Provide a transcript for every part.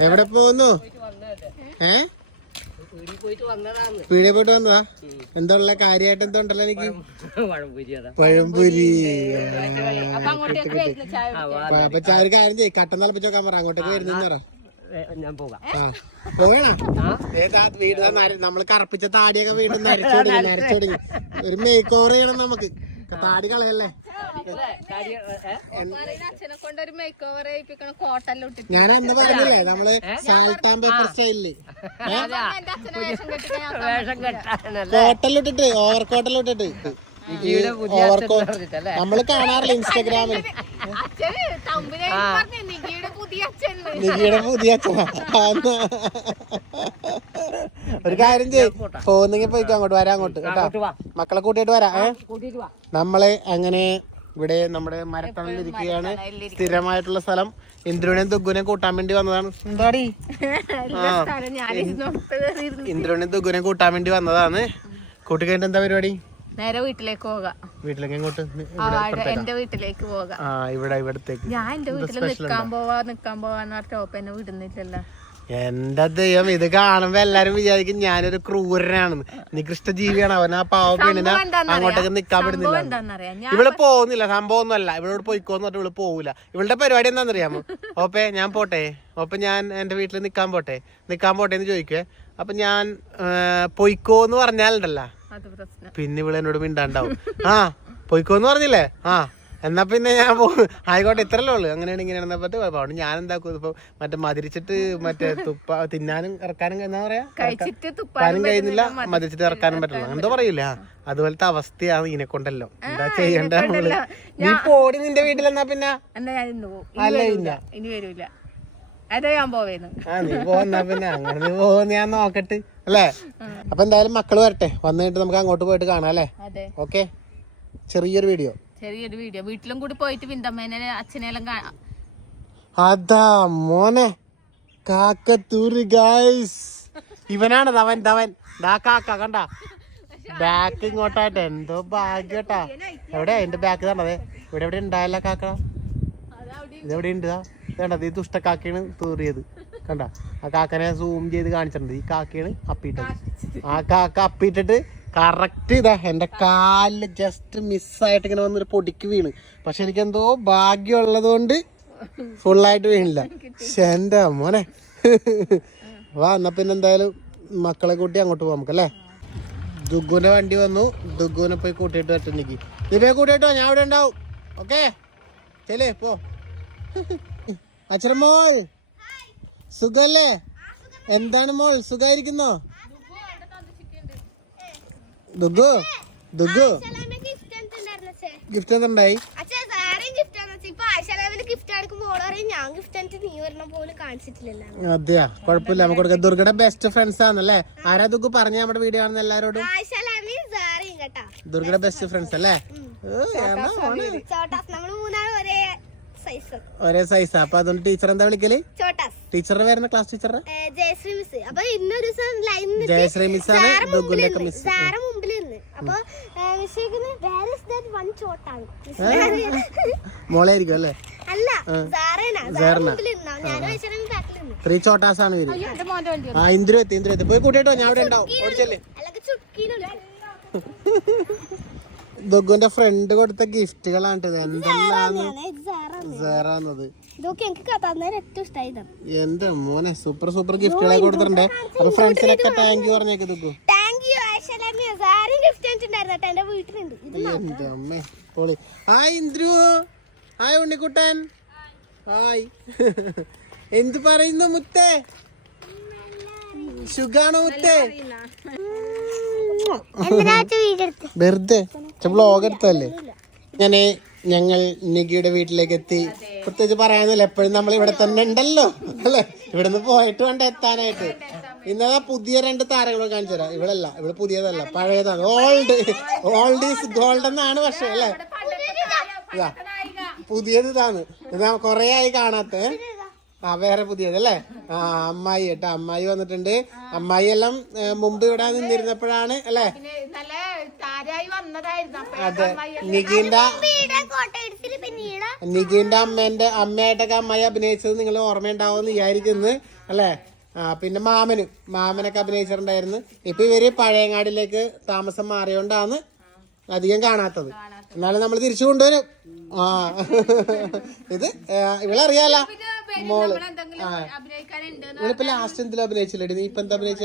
എവിടെ പോകുന്നു ഏ? പീടിയ പോയിട്ട് വന്നതാ? എന്തുള്ള കാര്യമായിട്ട് എന്താ ഉണ്ടല്ലോ എനിക്ക്? പഴംപുരി. അപ്പൊ ഒരു കാര്യം ചെയ്യ് കട്ടൻ തിളപ്പിച്ച് നോക്കാൻ പറ അങ്ങോട്ടേക്ക് വരുന്നെന്ന് പറ. ഞാൻ പോകാം. വീട് നമ്മൾ കറപ്പിച്ച താടിയൊക്കെ വീട് നരച്ചോടി നരച്ചോടി ഒരു മേക്ക് ഓവർ ചെയ്യണം നമുക്ക്. താടി കളയല്ലേ? അച്ഛനെ കൊണ്ട് ഒരു മേക്ക് ഓവർ ചെയ്യിപ്പിക്കണ കോട്ടെല്ലാം ഇട്ടിട്ട് ഞാൻ അന്ന് പറഞ്ഞില്ലേ നമ്മൾ സാൾട്ട് ആൻഡ് പേപ്പർ സ്റ്റൈലിൽ എന്റെ അച്ഛനെ വേഷം ഞാൻ ഓവർ കോട്ടലിട്ടിട്ട് ഓവർ അച്ഛൻ കോട്ട് നമ്മൾ കാണാറില്ല ഇൻസ്റ്റാഗ്രാമിൽ അച്ഛന് തമ്പിനെ പറഞ്ഞു നികിയുടെ പുതിയ അച്ഛൻ നികിയുടെ പുതിയ അച്ഛനാ. ഒരു കാര്യം ചെയ്യ്. പോകുന്നെങ്കിൽ പോയിക്കോ അങ്ങോട്ട് വരാം അങ്ങോട്ട് കേട്ടോ? മക്കളെ കൂട്ടിയിട്ട് വരാം നമ്മളെ കൂട്ടിട്ട് വാ. നമ്മൾ അങ്ങനെ ഇവിടെ നമ്മുടെ മരത്തണലിരിക്കുകയാണ് സ്ഥിരമായിട്ടുള്ള സ്ഥലം. ഇന്ദ്രനെയും ദുഗ്ഗുനെ കൂട്ടാൻ വേണ്ടി വന്നതാണ്. എന്താടി? ദുഗ്ഗുനെ ഇന്ദ്രനെയും കൂട്ടാൻ വേണ്ടി വന്നതാണ്. കൂട്ടി കഴിഞ്ഞിട്ട് എന്താ പരിപാടി? നേരെ വീട്ടിലേക്ക് പോകാം. വീട്ടിലേക്ക് എങ്ങോട്ട്? എന്റെ വീട്ടിലേക്ക് പോകാം. ആ ഇവിടെ ഇവിടത്തേക്ക്. ഞാൻ എന്റെ വീട്ടിൽ നിക്കാൻ പോവാ നിക്കാൻ പോവാന്ന് പറഞ്ഞ ഓപ്പ എന്നെ വിടുന്നില്ലല്ലോ. എന്റെ ദൈവം ഇത് കാണുമ്പോ എല്ലാരും വിചാരിക്കും ഞാനൊരു ക്രൂരനാണെന്ന്. നികൃഷ്ട ജീവിയാണ് അവൻ ആ പാവ പെണ്ണിനെ അങ്ങോട്ടേക്ക് നിക്കാൻ വിടുന്നില്ല ഇവൾ പോകുന്നില്ല സംഭവം ഒന്നുമല്ല. ഇവളോട് പോയിക്കോന്ന് പറഞ്ഞിട്ട് ഇവൾ പോകൂല ഇവളുടെ പരിപാടി എന്താണെന്നറിയാമോ? ഓപ്പെ ഞാൻ പോട്ടെ. ഓപ്പെ ഞാൻ എന്റെ വീട്ടിൽ നിക്കാൻ പോട്ടെ. നിക്കാൻ പോട്ടെ എന്ന് ചോദിക്കുവേ. അപ്പൊ ഞാൻ ഏർ, പൊയ്ക്കോന്ന് പറഞ്ഞാലുണ്ടല്ല. പിന്നെ ഇവിടെ എന്നോട് മിണ്ടാണ്ടാവും. ആ പൊയ്ക്കോന്ന് പറഞ്ഞില്ലേ? ആ. എന്നാ പിന്നെ ഞാൻ ആയിക്കോട്ടെ ഇത്രല്ലേ ഉള്ളു. അങ്ങനെയാണ് ഇങ്ങനെയാണ് പറ്റി കുഴപ്പമാണ് ഞാൻ എന്താക്കും? ഇപ്പൊ മറ്റേ മതിരിച്ചിട്ട് മറ്റേ തുപ്പ തിന്നാനും ഇറക്കാനും എന്താ പറയാ? തുപ്പാനും കഴിയുന്നില്ല മതിരിച്ചിട്ട് ഇറക്കാനും പറ്റില്ല എന്തോ പറയില്ല അതുപോലത്തെ അവസ്ഥയാണ് ഇതിനെ കൊണ്ടല്ലോ. എന്താ ചെയ്യണ്ട നീ പോടി നിന്റെ പിന്നെ? എന്നാ ഇനി അല്ല ഇനി വരൂല. അതാ ഞാൻ പോവേന്ന്. ആ നീ പോന്നാ പിന്നെ. അങ്ങനെ നീ പോകുന്ന ഞാൻ നോക്കട്ടെ. അല്ലേ? അപ്പൊ എന്തായാലും മക്കൾ വരട്ടെ. വന്നിട്ട് നമുക്ക് അങ്ങോട്ട് പോയിട്ട് കാണാം അല്ലേ? ഓക്കെ? ചെറിയൊരു വീഡിയോ. ചെറിയൊരു വീഡിയോ വീട്ടിലും കൂടി പോയിട്ട് വിന്തമ്മേനെ അച്ഛനെല്ലാം കാണാം അതാ മോനെ. കാക്കത്തൂര് ഗൈസ് ഇവനാണ് അവൻ തവൻ ദാ കാക്ക കണ്ട? ബാക്ക് ഇങ്ങോട്ടായിട്ട് എന്തോ ഭാഗ്യട്ടാ. എവിടെ എന്റെ ബാക്ക് തന്നത് ഇവിടെ എവിടെ ഉണ്ടായല്ല കാക്ക? ഇതെവിടെ ഉണ്ട്? വേണ്ടത് ഈ ദുഷ്ടക്കാക്കയാണ് തൂറിയത്. കണ്ട? ആ കാക്കനെ സൂം ചെയ്ത് കാണിച്ചിട്ടുണ്ട്. ഈ കാക്കയാണ് അപ്പിയിട്ടത്. ആ കാക്ക അപ്പിയിട്ടിട്ട് കറക്റ്റ് ഇതാ. എന്റെ കാലിൽ ജസ്റ്റ് മിസ്സായിട്ട് ഇങ്ങനെ വന്നൊരു പൊടിക്ക് വീണ്. പക്ഷെ എനിക്ക് എന്തോ ഭാഗ്യമുള്ളത് കൊണ്ട് ഫുള്ളായിട്ട് വീണില്ല. പക്ഷെ എന്റെ മോനെ. വാ എന്നാ പിന്നെ എന്തായാലും മക്കളെ കൂട്ടി അങ്ങോട്ട് പോവാം നമുക്കല്ലേ? ദുഗുവിന്റെ വണ്ടി വന്നു. ദുഗുവിനെ പോയി കൂട്ടിയിട്ട് എനിക്ക്. നീ പോയി കൂട്ടിട്ടോ ഞാൻ അവിടെ ഉണ്ടാവും. ഓക്കെ? ചെല്ലേ പോ. അച്ഛൻ മോൾ. സുഖല്ലേ? എന്താണ് മോൾ? സുഖായിരിക്കുന്നോ? ദുഗു ദുഗു. ഗിഫ്റ്റ് കാണിച്ചിട്ടില്ലല്ലോ. അതെയാ കുഴപ്പമില്ല. നമുക്ക് കൊടുക്കാം. ദുർഗയുടെ ബെസ്റ്റ് ഫ്രണ്ട്സ് ആണല്ലേ? ആരാ ദുഗു? പറഞ്ഞ നമ്മുടെ വീഡിയോ കാണുന്ന എല്ലാരോടും. ദുർഗയുടെ ബെസ്റ്റ് ഫ്രണ്ട്സ് അല്ലേ? ഒരേ സൈസ് അപ്പൊ അതുകൊണ്ട് ടീച്ചർ എന്താ വിളിക്കൽ? ടീച്ചറുടെ വരുന്ന ക്ലാസ് ടീച്ചറുടെ ജയശ്രീ മിസ്. അപ്പൊ ഇന്നൊരു ജയശ്രീ മിസ് ആണ് ദുഗുന്റെ മിസ് സാറ മുമ്പിൽ നിന്ന് അപ്പൊ വൺ ചോട്ടാണ് മോളെ ആയിരിക്കും അല്ലേ? അല്ല സാറേനാ. സാറ ഞാൻ വയസ്സാലും ബാക്കിൽ നിന്ന് ത്രീ ചോട്ടാസ് ആണ് ആ ഇന്ദ്രു എത്തി ഇന്ദ്രു എത്തി. പോയി കൂട്ടിട്ടോ ഞാൻ അവിടെ ഉണ്ടാവും. ഓടിച്ചല്ലേ? ദുഗുന്റെ ഫ്രണ്ട് കൊടുത്ത ഗിഫ്റ്റുകളാണ് ഇത് എന്തെല്ലാം സാറാണ് സാറാന്നത് എനിക്ക് തന്നേരം ഏറ്റവും ഇഷ്ടമായി ഇതാണ് എന്റെ മോനെ സൂപ്പർ സൂപ്പർ ഗിഫ്റ്റുകളെ കൊടുത്തിട്ടുണ്ട്. അപ്പൊ ഫ്രണ്ട്സിനൊക്കെ താങ്ക് യു പറഞ്ഞേക്ക് ദുഗു. ഗിഫ്റ്റ് വെച്ചിട്ടുണ്ടായിരുന്നു എന്റെ വീട്ടിലുണ്ട്. എന്റെ അമ്മേ. പൊളി. Hi Indru. Hi Unnikuttan. Hi. എന്ത് പറയുന്നു മുത്തേ? സുഖാണോ മുത്തേ? വെറുതെ. ബ്ലോഗ് എടുത്തല്ലേ ഞാൻ ഞങ്ങൾ നിഗിയുടെ വീട്ടിലേക്ക് എത്തി പ്രത്യേകിച്ച് പറയാനില്ല എപ്പോഴും നമ്മൾ ഇവിടെ തന്നെ ഉണ്ടല്ലോ. അല്ലെ? ഇവിടെ നിന്ന് പോയിട്ട് വേണ്ട എത്താനായിട്ട്. ഇന്നതാ പുതിയ രണ്ട് താരങ്ങളെ കാണിച്ചു തരാം. ഇവിടല്ല ഇവിടെ പുതിയതല്ല പഴയതാണ്. ഓൾഡ് ഓൾഡ് ഈസ് ഗോൾഡ് എന്നാണ് പക്ഷേ അല്ലെ? പുതിയത് ഇതാണ്. ഇത് കൊറേ ആയി കാണാത്ത. ആ വേറെ പുതിയത് അല്ലേ? ആ അമ്മായി കേട്ടോ. അമ്മായി വന്നിട്ടുണ്ട്. അമ്മായി എല്ലാം മുമ്പ് ഇവിടെ നിന്നിരുന്നപ്പോഴാണ് അല്ലേ? നിഖിന്റെ അമ്മേന്റെ അമ്മയായിട്ടൊക്കെ അമ്മായി അഭിനയിച്ചത് നിങ്ങൾ ഓർമ്മയുണ്ടാവുമെന്ന് വിചാരിക്കുന്നു അല്ലേ? ആ പിന്നെ മാമനും. മാമനൊക്കെ അഭിനയിച്ചിട്ടുണ്ടായിരുന്നു. ഇപ്പൊ ഇവർ പഴയങ്ങാടിലേക്ക് താമസം മാറിയോണ്ടാണ് അധികം കാണാത്തത്. എന്നാലും നമ്മൾ തിരിച്ചു കൊണ്ടുവരും. ആ. ഇത് ഇവളറിയാല? മോൾ. ആ. ഇവളിപ്പോ ലാസ്റ്റ് എന്തിലും അഭിനയിച്ചില്ലേ? നീ ഇപ്പൊ എന്താ അഭിനയിച്ച?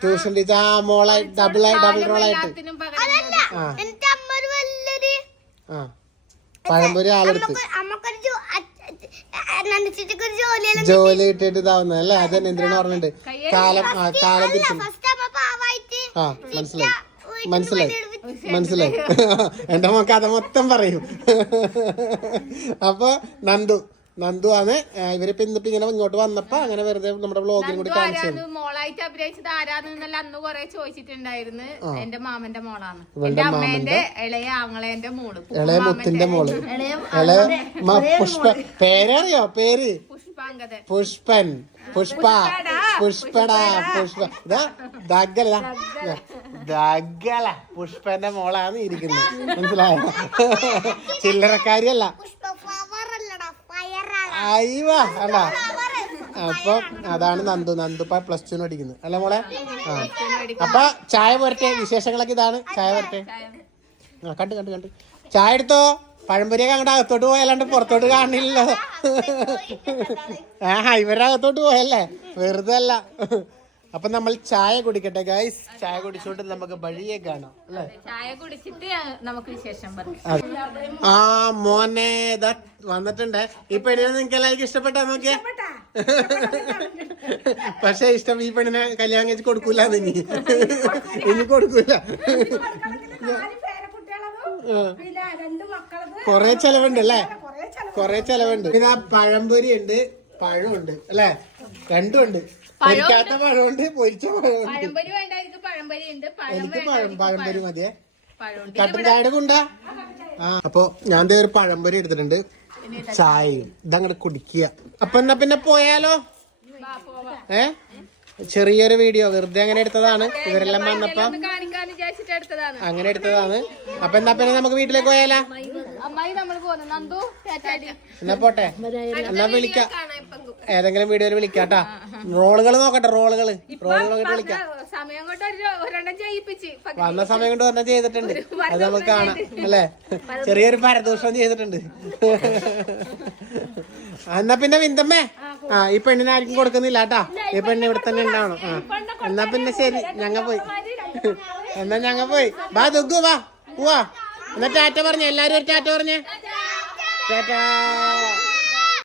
ട്യൂഷൻ ടീച്ചർ ആ മോളായി ഡബിൾ ആയി ഡബിൾ റോൾ ആയിട്ട്. എല്ലാത്തിനും പകരം ആ. എന്റെ അമ്മ ഒരു വലിയൊരു ആ. പഴംപൊരി ആളെടുത്ത് ജോലി കിട്ടിയിട്ട് ഇതാവുന്ന. അല്ലേ? അത് തന്നെ എന്തിനാണ് പറഞ്ഞിട്ട്? കാലം ആ കാലം തിരിച്ചു. ഫസ്റ്റ് അമ്മ പാവായിട്ട് ആ മനസ്സിലായി. മനസ്സിലായി. മനസ്സിലായി. എന്റെ മോൻ അത് മൊത്തം പറയും. അപ്പൊ നന്ദു. നന്ദു ആണ്. ഇവരെ ഇവരിപ്പോ ഇന്നിപ്പോ ഇങ്ങനെ ഇങ്ങോട്ട് വന്നപ്പോ അങ്ങനെ വെറുതെ നമ്മുടെ ബ്ലോഗിൽ കൂടി കാണിച്ചു മോളായിട്ട് അഭിനയിച്ചത്? ആരാന്നെന്നല്ല അന്ന് കൊറേ ചോദിച്ചിട്ടുണ്ടായിരുന്നു. എന്റെ മാമന്റെ മോളാണ് എന്റെ അമ്മേന്റെ ഇളയ ആങ്ങളേന്റെ മോൾ. ഇളയ മുത്തിന്റെ മോൾ. ഇളയ മ- പുഷ്പ പേരറിയോ? പേര്? പുഷ്പൻ. പുഷ്പ. പുഷ്പടാ പുഷ്പ. ദഗല ദഗ്ഗല ദഗ്ഗല പുഷ്പന്റെ മോളാണ് ഇരിക്കുന്നത് മനസ്സിലായോ? ചില്ലറക്കാരിയല്ല. അയ്യോ അല്ല? അപ്പൊ അതാണ് നന്ദു. നന്ദു ഇപ്പൊ പ്ലസ് ടു പഠിക്കുന്നത് അല്ല മോളെ? ആ. അപ്പൊ ചായ പോരട്ടെ? വിശേഷങ്ങളൊക്കെ ഇതാണ്. ചായ പോരട്ടെ? ആ കണ്ട് കണ്ട് കണ്ട്. ചായ എടുത്തോ? പഴംപൊരിയൊക്കെ അങ്ങോട്ട് അകത്തോട്ട് പോയല്ലാണ്ട് പുറത്തോട്ട് കാണില്ലല്ലോ. ആ ഇവരുടെ അകത്തോട്ട് പോയല്ലേ? വെറുതെ അല്ല. അപ്പൊ നമ്മൾ ചായ കുടിക്കട്ടെ ഗൈസ് ചായ കുടിച്ചോണ്ട് നമുക്ക് വഴിയെ കാണാം അല്ലേ? ചായ കുടിച്ചിട്ട് നമുക്ക് വിശേഷം ആ മോനെ ഇതാ വന്നിട്ടുണ്ട്. ഈ പെണ്ണിനെ നിങ്ങൾക്ക് എല്ലാവർക്കും ഇഷ്ടപ്പെട്ടാ നോക്കിയ? പക്ഷെ ഇഷ്ടം ഈ പെണ്ണിനെ കല്യാണം കഴിച്ച് കൊടുക്കൂല ഇനി. ഇനി കൊടുക്കൂല. കൊറേ ചെലവുണ്ട് അല്ലേ? കൊറേ ചെലവുണ്ട്. പിന്നെ പഴംപൊരി ഉണ്ട് പഴമുണ്ട് അല്ലേ? രണ്ടും ഉണ്ട്. പൊരിക്കാത്ത പഴമുണ്ട് പൊരിച്ച പഴമുണ്ട്. പഴംപൊരി വേണ്ടായിരിക്കും പഴംപൊരി ഉണ്ട് പഴം എനിക്ക് പഴം പഴംപൊരി മതിയേ. കട്ടൻ ചായയുടെ കൊണ്ടാ ആ അപ്പൊ ഞാൻ ദേ ഒരു പഴംപൊരി എടുത്തിട്ടുണ്ട്. ചായയും. ഇതങ്ങോട്ട് കുടിക്കുക. അപ്പൊ എന്നാ പിന്നെ പോയാലോ? ഏ? ചെറിയൊരു വീഡിയോ. വെറുതെ അങ്ങനെ എടുത്തതാണ്. ഇവരെല്ലാം വന്നപ്പോ വിചാരിച്ചിട്ട് എടുത്തതാണ്. അങ്ങനെ എടുത്തതാണ്. അപ്പൊ എന്നാ പിന്നെ നമുക്ക് വീട്ടിലേക്ക് പോയാലോ? അമ്മായി നമ്മൾ പോകുന്നു നന്ദു എന്നാ പോട്ടെ? എന്നാ വിളിക്കാം. ഏതെങ്കിലും വീഡിയോയിൽ വിളിക്കാട്ടാ. റോളുകൾ നോക്കട്ടെ റോളുകൾ റോളുകൾ നോക്കിട്ട് വിളിക്കാം. സമയം കൊണ്ട് ഒരെണ്ണം ചെയ്യിപ്പിച്ച്. വന്ന സമയം കൊണ്ട് ഒരെണ്ണം ചെയ്തിട്ടുണ്ട്. അത് നമുക്ക് കാണാം അല്ലേ? ചെറിയൊരു പരദൂഷണം ചെയ്തിട്ടുണ്ട്. എന്നാ പിന്നെ വിന്തമ്മേ. ആ ഈ പെണ്ണിനെ ആർക്കും കൊടുക്കുന്നില്ല കേട്ടാ. ഈ പെണ്ണ് ഇവിടെ തന്നെ ഉണ്ടാവണം. ആ. എന്നാ പിന്നെ ശരി ഞങ്ങ പോയി. എന്നാ ഞങ്ങ പോയി. വാ ദുഗു വാ. പോവാ എന്നാ ടാറ്റ പറഞ്ഞേ എല്ലാരും ഒരു ടാറ്റ പറഞ്ഞേ. ടാറ്റാ.